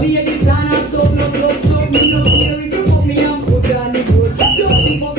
Ladies and so no, so me no care if you put me on good and it good. Just think of